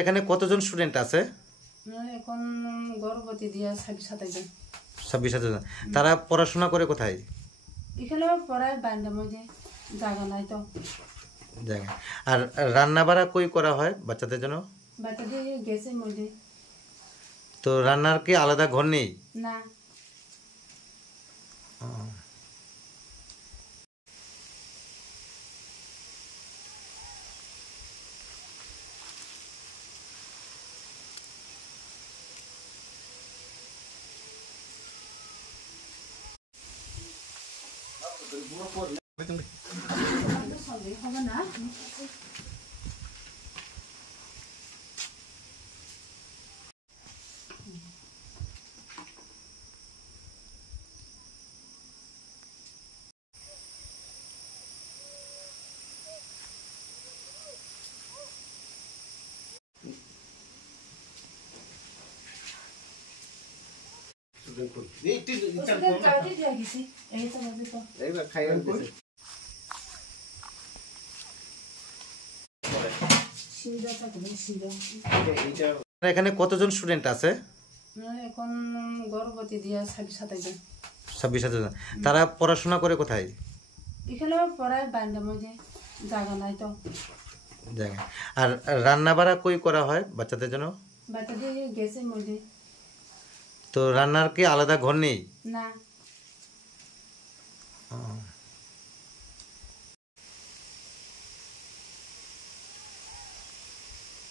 এখানে কতজন স্টুডেন্ট আছে? এখন গর্ভবতী দিয়া 27 জন। 27 জন। তারা পড়াশোনা করে কোথায়? এখানে পড়ায় বান্দার মধ্যে জায়গা নাই তো। জায়গা। আর রান্না বাড়া কই করা হয় বাচ্চাদের জন্য? বাচ্চাদের গ্যাসের মধ্যে। তো রান্নার কি আলাদা ঘর নেই? না। এখানে কতজন স্টুডেন্ট আছে? এখন গর্ভবতী দিয়া 27 জন। 27 জন। তারা পড়াশোনা করে কোথায়? এখানে পড়ায় বান্দার মধ্যে জায়গা নাই তো। জায়গা। আর রান্না বাড়া কই করা হয় বাচ্চাদের জন্য? বাচ্চাদের গ্যাসের মধ্যে। তো রান্নার কি আলাদা ঘর নেই? না।